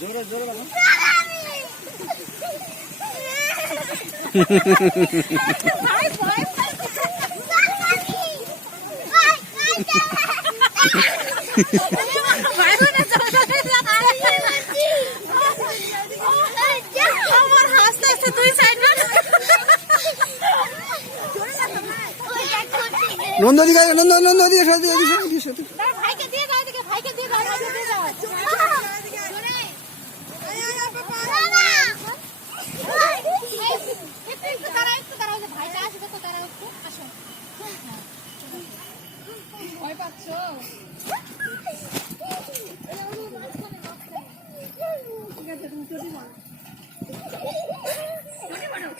জোরে জোরে বলো। নন্দী গায়ে নন্দী সাথে ভাইকে দিয়ে দাও, এদিকে ভাইকে দিয়ে দাও, ভাইকে দিয়ে দাও। একটু দাঁড়াও, যে ভাইটা আসবে তো, দাঁড়াও একটু, আসো। ভয় পাচ্ছ? ঠিক আছে, তুমি চটি মারো। চটি মারো।